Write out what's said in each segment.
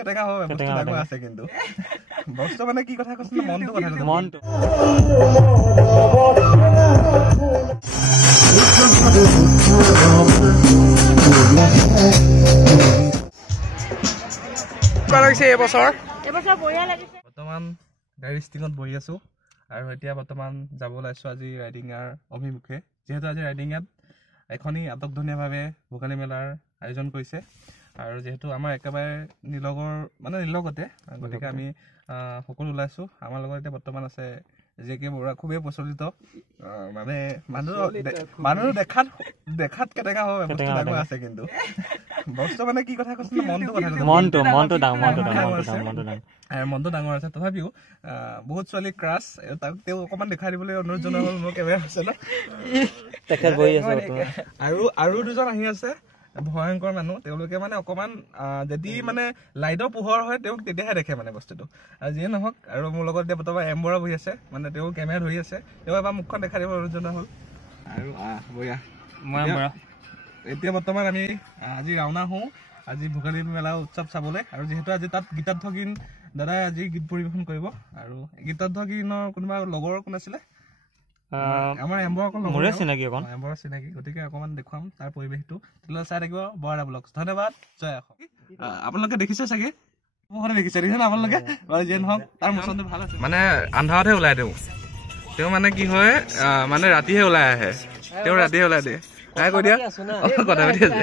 কেটেকা হয় বস্তু ডাঙৰ আছে কিন্তু বস্তু মানে কি কথা কৈছিল মনটো কথা কৈছিল মনটো কৰিছে এবছৰ বঢ়িয়া লাগিছে বৰ্তমান গাড়ী ষ্টিঙত বহি আছো আৰু এতিয়া বৰ্তমান যাব ওলাইছো আজি ৰাইডিঙৰ অভিমুখে যেহেতু আজি ৰাইডিঙত এখনি আটকধুনীয়াভাৱে ভোগালী মেলাৰ আয়োজন কৰিছে আৰু যেহেতু আমাৰ একেবাৰে নিলগতে গতিকে আমি সকলো ওলাইছো আমাৰ লগত এতিয়া বৰ্তমান আছে জেকে বৰা খুবেই প্ৰচলিত মানে মানুহ দেখাত কেটেকা হয় বস্তু ডাঙৰ আছে কিন্তু বস্তু মানে কি কথা কৈছিল মনটো ডাঙৰ আছে তথাপিও বহুত ছোৱালী ক্ৰাছ তেওঁ অকণমান দেখাই দিবলৈ অনুৰোধ জনোৱা হ'ল মোৰ কেমেৰা আছে ন আৰু দুজন আহি আছে ভয়ংকৰ মানুহ তেওঁলোকে মানে অকণমান যদি মানে লাইটৰ পোহৰ হয় তেওঁক তেতিয়াহে দেখে মানে বস্তুটো আৰু যিয়ে নহওক আৰু মোৰ লগত এতিয়া বৰ্তমান এম্বৰা বহি আছে মানে তেওঁ কেমেৰা ধৰি আছে তেওঁ এবাৰ মুখখন দেখাই দিব অনুৰোধ জনোৱা হ'ল আৰু বঢ়িয়া এতিয়া বৰ্তমান আমি আজি ৰাওনা হওঁ আজি ভোগালী মেলা উৎসৱ চাবলৈ আৰু যিহেতু আজি তাত গীতাৰ্থ গীন দাদাই আজি গীত পৰিৱেশন কৰিব আৰু গীতাৰ্থ গীনৰ কোনোবা লগৰ কোন আছিলে আমাৰ এম্বৰ এম্বৰৰ চিনাকি গতিকে অকণমান দেখুৱাম তাৰ পৰিৱেশটো তেতিয়াহ'লে চাই থাকিব বৰা ব্লগছ ধন্যবাদ জয় আসক আপোনালোকে দেখিছে চাগে মোৰ দেখিছে আপোনালোকে যিয়ে নহওক তাৰ মোচনটো ভাল আছে মানে আন্ধাৰতহে ওলাই তেওঁ মানে কি হয় মানে ৰাতিহে ওলাই আহে তেওঁ ৰাতিহে ওলাই দিয়ে কৈ দিয়া কথা পাতি আছে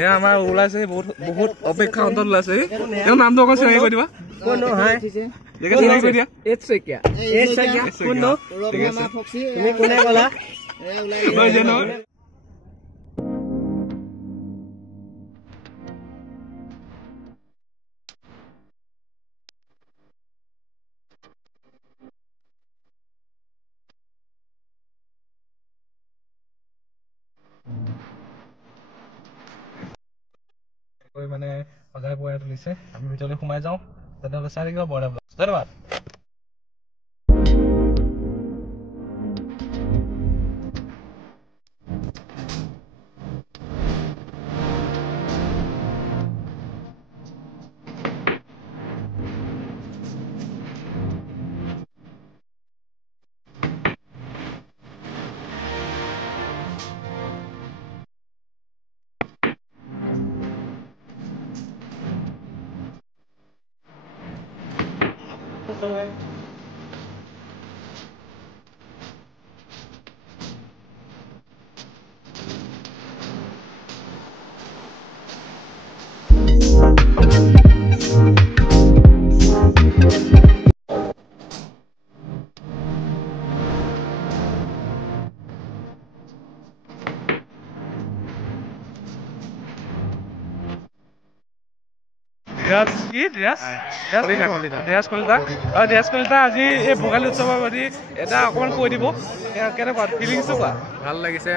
এয়া আমাৰ ওলাইছে বহুত অপেক্ষা অন্তত ওলাইছে তেওঁৰ নামটো অকণ চিনাকি কৈ দিবা মানে সজাই পৰাই তুলিছে আমি ভিতৰলৈ সোমাই যাওঁ তেনেহ'লে চাই থাকিব বৰা ব্লগছ ধন্যবাদ আজি এই ভোগালী উৎসৱৰ প্ৰতি এটা অকণমান কৈ দিব কেনেকুৱা ফিলিংছটো কোৱা ভাল লাগিছে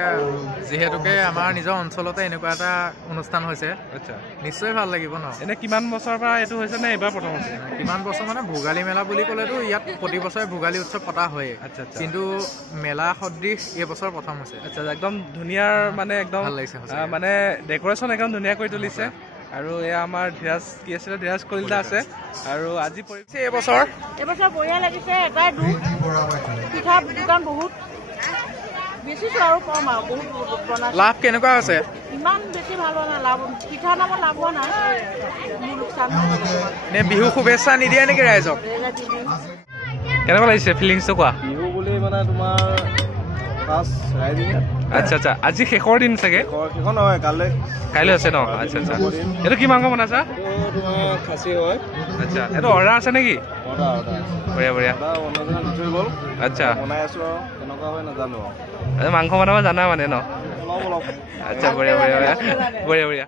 যিহেতুকে আমাৰ নিজৰ অঞ্চলতে এনেকুৱা এটা অনুষ্ঠান হৈছে আচ্ছা নিশ্চয় ভাল লাগিব ন এনে কিমান বছৰৰ পৰা এইটো হৈছে নে এইবাৰ প্ৰথম হৈছে কিমান বছৰ মানে ভোগালী মেলা বুলি ক'লেতো ইয়াত প্ৰতি বছৰে ভোগালী উৎসৱ পতা হয়ে আচ্ছা কিন্তু মেলা সদৃশ এইবছৰ প্ৰথম হৈছে আচ্ছা একদম ধুনীয়াৰ মানে একদম ভাল লাগিছে মানে ডেক'ৰেশ্যন একদম ধুনীয়া কৰি তুলিছে আৰু এয়া আমাৰ ধীৰাজ কি আছিলে ধীৰাজ কলিতা আছে আৰু আজি পৰিছে এবছৰ বঢ়িয়া লাগিছে এটাই দুখ পিঠা দোকান বহুত বেচিছো আৰু কম আৰু বহুত লাভ কেনেকুৱা হৈছে ইমান বেছি ভাল হোৱা নাই লাভ পিঠা নামৰ লাভ হোৱা নাই মোৰ লোকচান নে বিহু শুভেচ্ছা নিদিয়ে নেকি ৰাইজক কেনেকুৱা লাগিছে ফিলিংছটো কোৱা বিহু বুলি মানে তোমাৰ ফাৰ্ষ্ট ৰাইডিং আচ্ছা আচ্ছা আজি শেষৰ দিন চাগে সেইখন নহয় কাইলৈ আছে ন আচ্ছা আচ্ছা এইটো কি মাংস বনাইছা তোমাৰ খাচী হয় আচ্ছা এইটো অৰ্ডাৰ আছে নেকি বঢ়িয়া বঢ়িয়া আচ্ছা বনাই আছো আৰু কেনেকুৱা হয় নাজানো মাংস বনাব জানা মানে ন অলপ আচ্ছা বঢ়িয়া বঢ়িয়া বঢ়িয়া বঢ়িয়া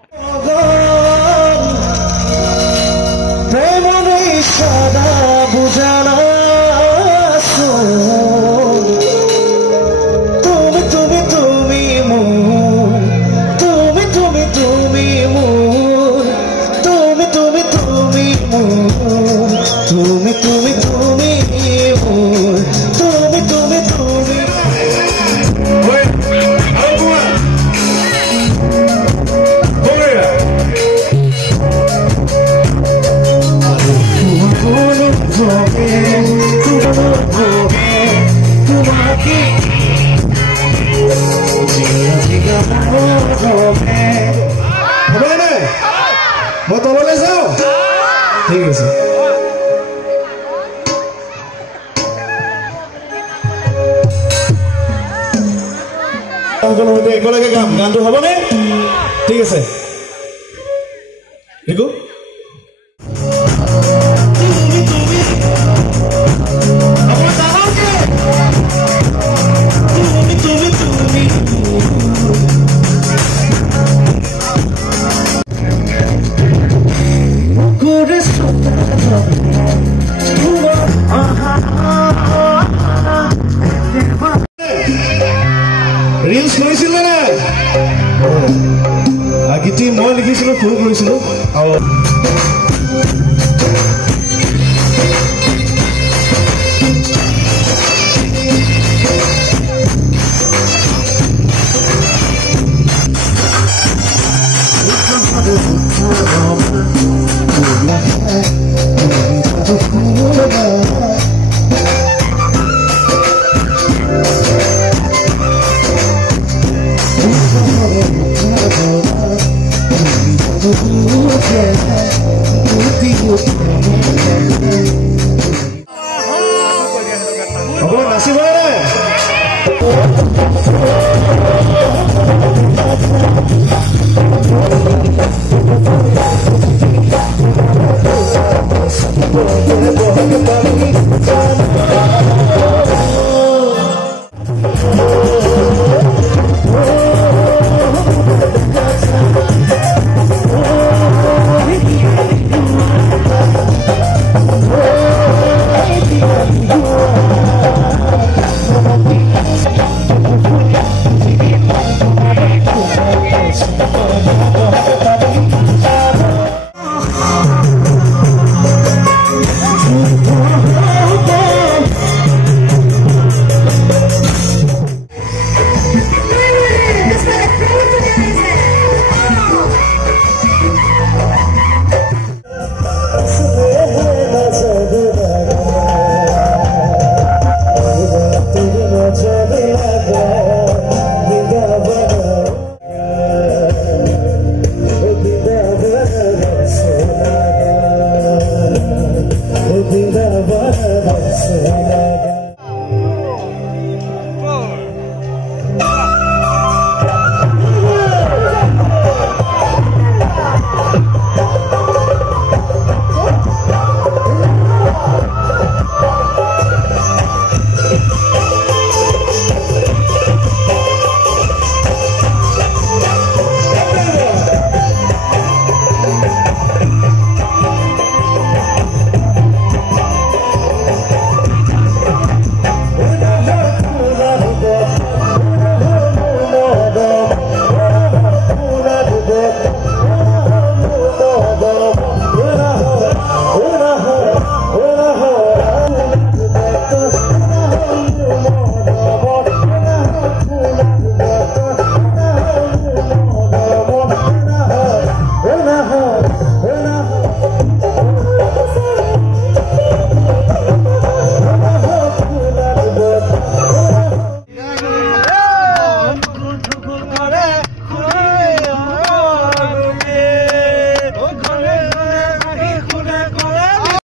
একেলগে গাম গানটো হ'বনে ঠিক আছে ৰিকু ৰিলছ কৰিছিল নে গীতি মই লিখিছিলো সুৰ কৰিছিলো আৰু হ'ব নাচিবনে